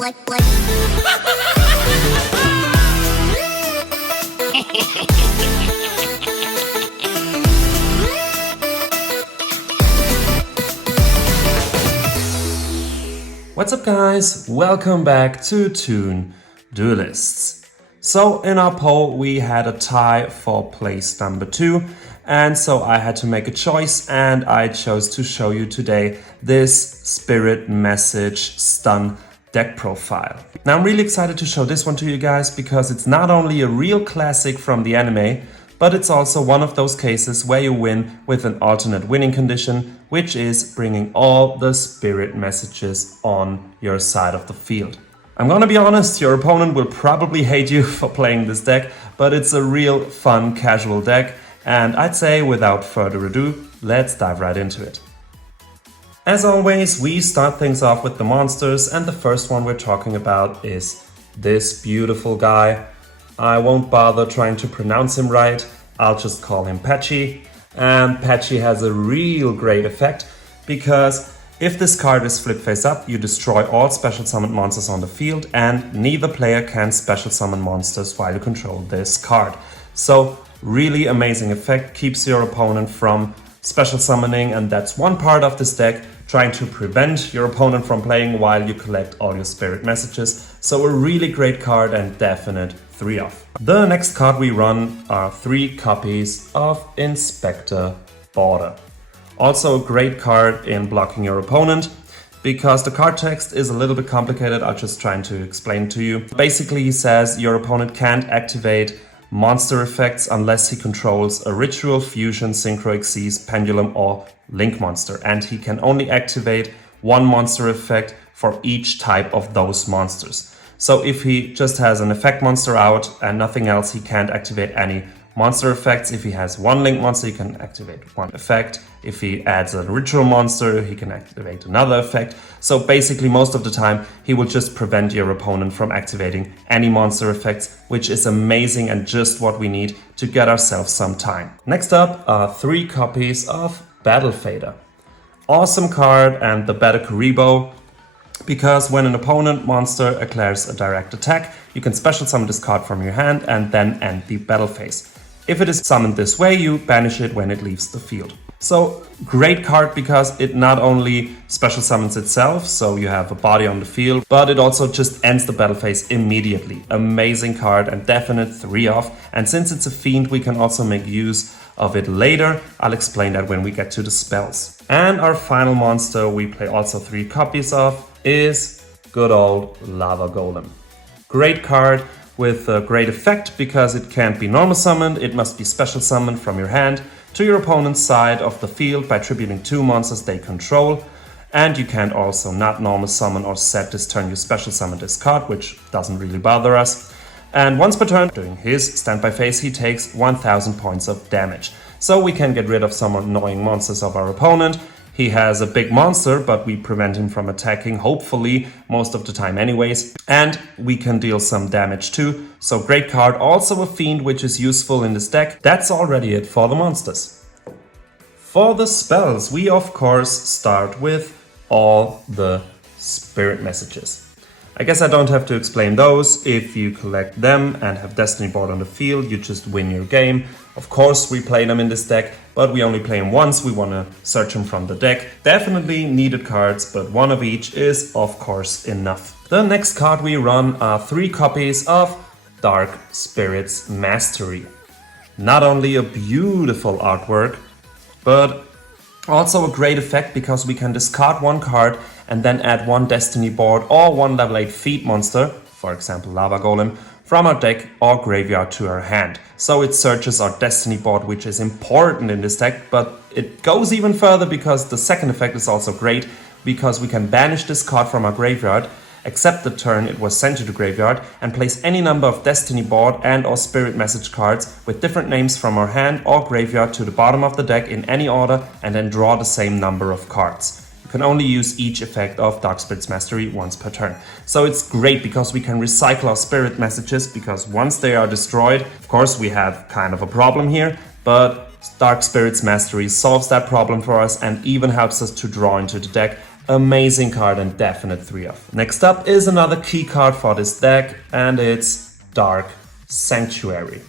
What's up guys, welcome back to Toon Duelists. So in our poll we had a tie for place number 2 and so I had to make a choice and I chose to show you today this Spirit Message Stun deck profile. Now I'm really excited to show this one to you guys because it's not only a real classic from the anime, but it's also one of those cases where you win with an alternate winning condition, which is bringing all the spirit messages on your side of the field. I'm gonna be honest, your opponent will probably hate you for playing this deck, but it's a real fun casual deck, and I'd say without further ado, let's dive right into it. As always, we start things off with the monsters, and the first one we're talking about is this beautiful guy. I won't bother trying to pronounce him right, I'll just call him Patchy. And Patchy has a real great effect because if this card is flip face up, you destroy all special summoned monsters on the field and neither player can special summon monsters while you control this card. So really amazing effect, keeps your opponent from special summoning, and that's one part of this deck, trying to prevent your opponent from playing while you collect all your spirit messages. So a really great card and definite 3-off. The next card we run are 3 copies of Inspector Border. Also a great card in blocking your opponent because the card text is a little bit complicated. I'll just try to explain to you. Basically he says your opponent can't activate monster effects unless he controls a Ritual, Fusion, Synchro Xyz, Pendulum or Link monster, and he can only activate one monster effect for each type of those monsters. So if he just has an effect monster out and nothing else, he can't activate any monster effects. If he has one Link monster, he can activate one effect. If he adds a Ritual monster, he can activate another effect. So basically most of the time he will just prevent your opponent from activating any monster effects, which is amazing and just what we need to get ourselves some time. Next up are 3 copies of Battle Fader. Awesome card and the better Kuribo, because when an opponent monster declares a direct attack, you can special summon this card from your hand and then end the battle phase. If it is summoned this way, you banish it when it leaves the field. So great card because it not only special summons itself, so you have a body on the field, but it also just ends the battle phase immediately. Amazing card and definite 3-off. And since it's a fiend, we can also make use of it later. I'll explain that when we get to the spells. And our final monster we play also 3 copies of is good old Lava Golem. Great card with a great effect because it can't be normal summoned, it must be special summoned from your hand to your opponent's side of the field by tributing 2 monsters they control. And you can also not normal summon or set this turn you special summon this card, which doesn't really bother us. And once per turn, during his standby phase, he takes 1000 points of damage. So we can get rid of some annoying monsters of our opponent. He has a big monster, but we prevent him from attacking, hopefully, most of the time anyways. And we can deal some damage too. So great card, also a fiend, which is useful in this deck. That's already it for the monsters. For the spells, we of course start with all the spirit messages. I guess I don't have to explain those. If you collect them and have Destiny board on the field, you just win your game. Of course, we play them in this deck, but we only play them once. We want to search them from the deck. Definitely needed cards, but 1 of each is, of course, enough. The next card we run are 3 copies of Dark Spirits Mastery. Not only a beautiful artwork, but also a great effect because we can discard 1 card and then add 1 Destiny board or 1 level 8 feat monster, for example Lava Golem, from our deck or graveyard to our hand. So it searches our Destiny board, which is important in this deck, but it goes even further because the second effect is also great because we can banish this card from our graveyard, except the turn it was sent to the graveyard, and place any number of Destiny board and or Spirit Message cards with different names from our hand or graveyard to the bottom of the deck in any order and then draw the same number of cards. You can only use each effect of Dark Spirits Mastery once per turn. So it's great because we can recycle our Spirit Messages, because once they are destroyed, of course we have kind of a problem here, but Dark Spirit's Mastery solves that problem for us and even helps us to draw into the deck. Amazing card and definite 3-of. Next up is another key card for this deck, and it's Dark Sanctuary.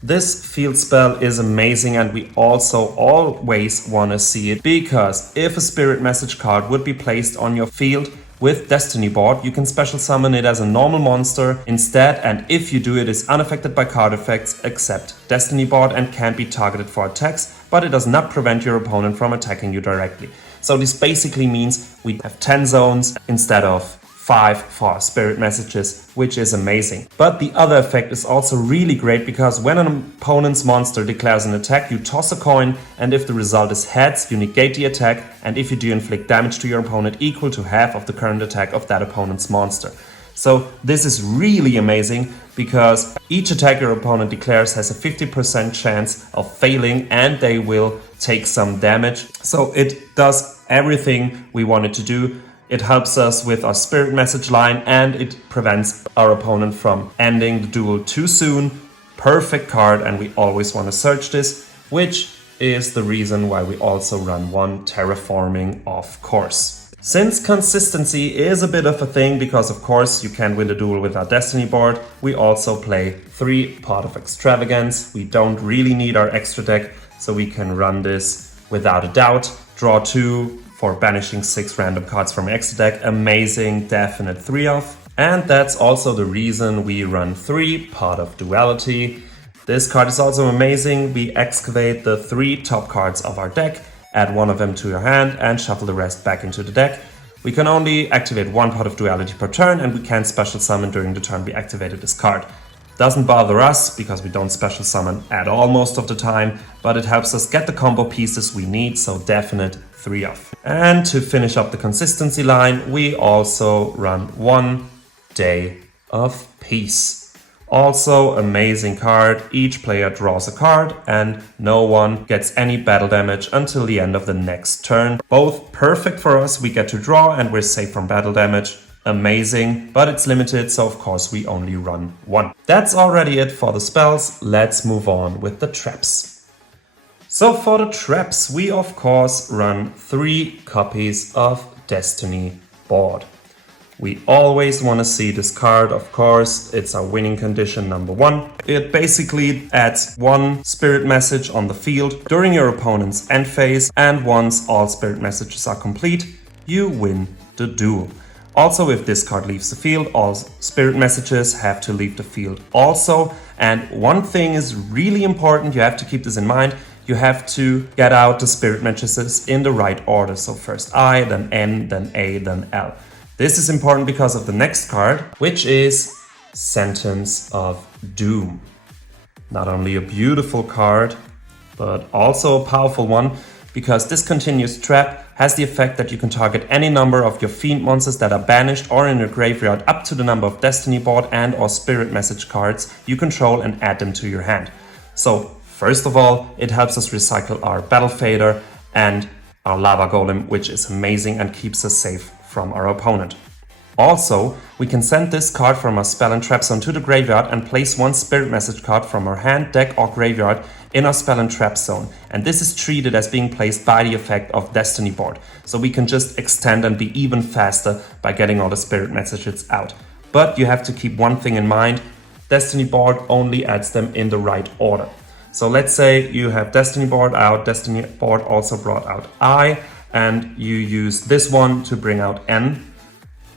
This field spell is amazing, and we also always want to see it, because if a spirit message card would be placed on your field with Destiny board, you can special summon it as a normal monster instead, and if you do, it is unaffected by card effects except Destiny board and can be targeted for attacks, but it does not prevent your opponent from attacking you directly. So this basically means we have 10 zones instead of 5 for spirit messages, which is amazing. But the other effect is also really great, because when an opponent's monster declares an attack, you toss a coin, and if the result is heads, you negate the attack, and if you do, inflict damage to your opponent equal to half of the current attack of that opponent's monster. So this is really amazing, because each attack your opponent declares has a 50% chance of failing, and they will take some damage. So it does everything we want it to do. It helps us with our spirit message line, and it prevents our opponent from ending the duel too soon. Perfect card, and we always want to search this, which is the reason why we also run one terraforming, of course. Since consistency is a bit of a thing, because of course you can't win the duel with our Destiny board, we also play 3 Pot of Extravagance. We don't really need our extra deck, so we can run this without a doubt. Draw 2 for banishing 6 random cards from extra deck. Amazing, definite 3-of. And that's also the reason we run 3 Pot of Duality. This card is also amazing. We excavate the 3 top cards of our deck, add one of them to your hand, and shuffle the rest back into the deck. We can only activate 1 Pot of Duality per turn, and we can't special summon during the turn we activated this card. Doesn't bother us, because we don't special summon at all most of the time, but it helps us get the combo pieces we need, so definite 3-of. And to finish up the consistency line, we also run 1 Day of Peace. Also amazing card. Each player draws a card and no one gets any battle damage until the end of the next turn. Both perfect for us. We get to draw and we're safe from battle damage. Amazing, but it's limited, so of course we only run 1. That's already it for the spells. Let's move on with the traps. So for the traps, we of course run 3 copies of Destiny board. We always want to see this card, of course. It's our winning condition number 1. It basically adds 1 spirit message on the field during your opponent's end phase, and once all spirit messages are complete, you win the duel. Also, if this card leaves the field, all spirit messages have to leave the field also. And one thing is really important, you have to keep this in mind. You have to get out the spirit messages in the right order. So first I, then N, then A, then L. This is important because of the next card, which is Sentence of Doom. Not only a beautiful card, but also a powerful one, because this continuous trap has the effect that you can target any number of your fiend monsters that are banished or in your graveyard up to the number of Destiny board and or spirit message cards you control and add them to your hand. So first of all, it helps us recycle our Battle Fader and our Lava Golem, which is amazing and keeps us safe from our opponent. Also, we can send this card from our spell and trap zone to the graveyard and place 1 spirit message card from our hand, deck or graveyard in our spell and trap zone. And this is treated as being placed by the effect of Destiny board. So we can just extend and be even faster by getting all the spirit messages out. But you have to keep one thing in mind, Destiny board only adds them in the right order. So let's say you have Destiny board out, Destiny board also brought out I, and you use this one to bring out N.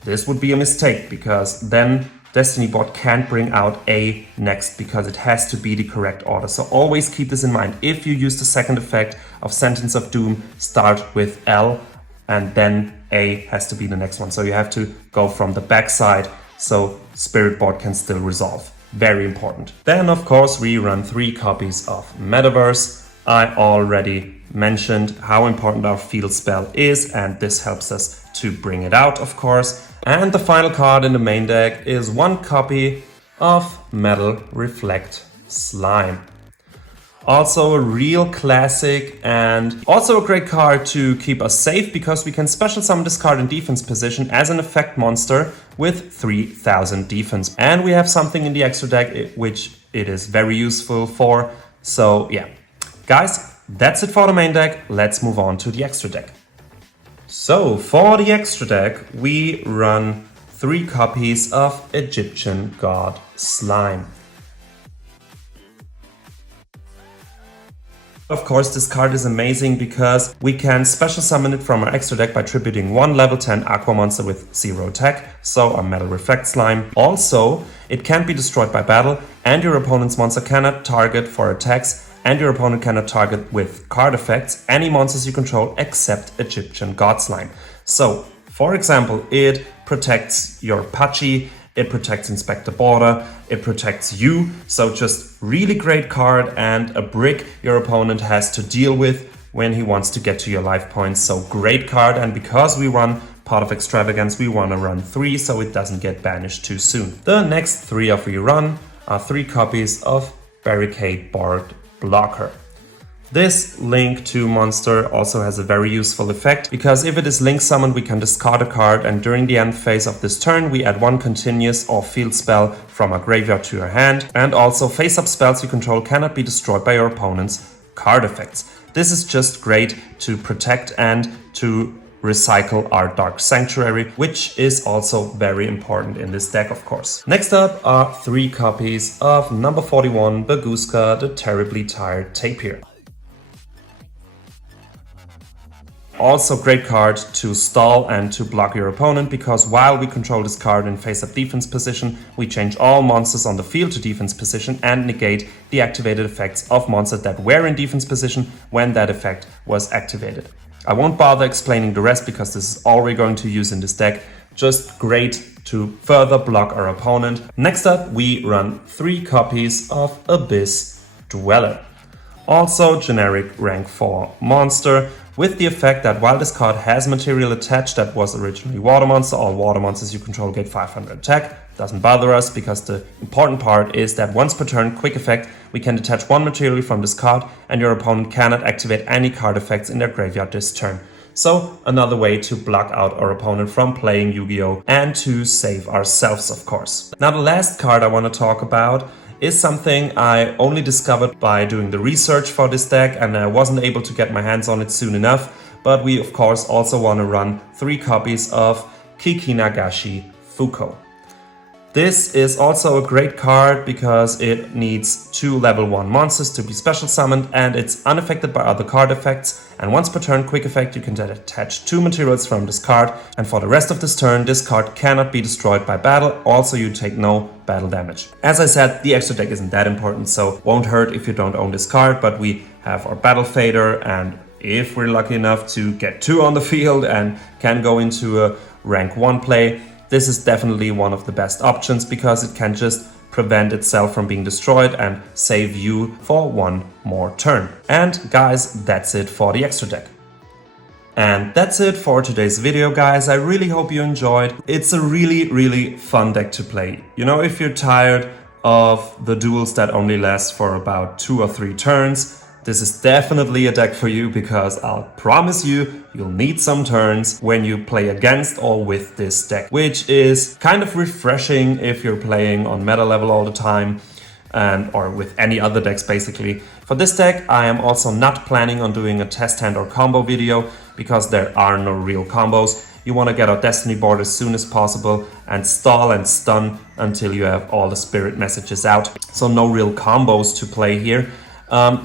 This would be a mistake, because then Destiny board can't bring out A next, because it has to be the correct order. So always keep this in mind. If you use the second effect of Sentence of Doom, start with L and then A has to be the next one. So you have to go from the back side so Spirit board can still resolve. Very important. Then of course we run 3 copies of Metaverse. I already mentioned how important our field spell is, and this helps us to bring it out, of course. And the final card in the main deck is 1 copy of Metal Reflect Slime. Also a real classic, and also a great card to keep us safe, because we can special summon this card in defense position as an effect monster with 3000 defense. And we have something in the extra deck which it is very useful for. So yeah, Guys, that's it for the main deck. Let's move on to the extra deck. So for the extra deck, we run 3 copies of Egyptian God Slime. Of course, this card is amazing because we can special summon it from our extra deck by tributing 1 level 10 Aqua monster with 0 attack, so a Metal Reflect Slime. Also, it can't be destroyed by battle, and your opponent's monster cannot target for attacks, and your opponent cannot target with card effects any monsters you control except Egyptian God Slime. So, for example, it protects your Pachi, it protects Inspector Border, it protects you, so just really great card and a brick your opponent has to deal with when he wants to get to your life points. So great card, and because we run Pot of Extravagance, we want to run 3 so it doesn't get banished too soon. The next 3 of we run are 3 copies of Barricade Board Blocker. This Link 2 monster also has a very useful effect, because if it is Link summoned we can discard a card, and during the end phase of this turn we add 1 continuous or field spell from our graveyard to your hand, and also face-up spells you control cannot be destroyed by your opponent's card effects. This is just great to protect and to recycle our Dark Sanctuary, which is also very important in this deck, of course. Next up are 3 copies of number 41 Baguska, the Terribly Tired Tapir. Also great card to stall and to block your opponent, because while we control this card in face-up defense position, we change all monsters on the field to defense position and negate the activated effects of monsters that were in defense position when that effect was activated. I won't bother explaining the rest because this is all we're going to use in this deck. Just great to further block our opponent. Next up, we run 3 copies of Abyss Dweller. Also generic rank 4 monster, with the effect that while this card has material attached that was originally water monster, all water monsters you control get 500 attack. Doesn't bother us, because the important part is that once per turn, quick effect, we can detach 1 material from this card and your opponent cannot activate any card effects in their graveyard this turn. So another way to block out our opponent from playing Yu-Gi-Oh! And to save ourselves, of course. Now the last card I want to talk about is something I only discovered by doing the research for this deck, and I wasn't able to get my hands on it soon enough, but we of course also want to run 3 copies of Kikinagashi Fuko. This is also a great card because it needs 2 level 1 monsters to be special summoned, and it's unaffected by other card effects, and once per turn quick effect you can attach 2 materials from this card, and for the rest of this turn this card cannot be destroyed by battle, also you take no battle damage. As I said, the extra deck isn't that important, so won't hurt if you don't own this card, but we have our Battle Fader, and if we're lucky enough to get 2 on the field and can go into a rank 1 play, this is definitely one of the best options, because it can just prevent itself from being destroyed and save you for 1 more turn. And guys, that's it for the extra deck. And that's it for today's video, guys. I really hope you enjoyed. It's a really fun deck to play. You know, if you're tired of the duels that only last for about 2 or 3 turns, this is definitely a deck for you, because I'll promise you, you'll need some turns when you play against or with this deck, which is kind of refreshing if you're playing on meta level all the time, and or with any other decks basically. For this deck, I am also not planning on doing a test hand or combo video, because there are no real combos. You want to get our Destiny board as soon as possible and stall and stun until you have all the spirit messages out. So no real combos to play here.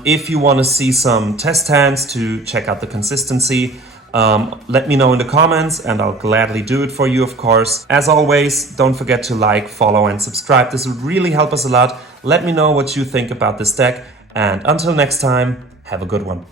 If you want to see some test hands to check out the consistency, let me know in the comments and I'll gladly do it for you, of course. As always, don't forget to like, follow and subscribe. This would really help us a lot. Let me know what you think about this deck, and until next time, have a good one.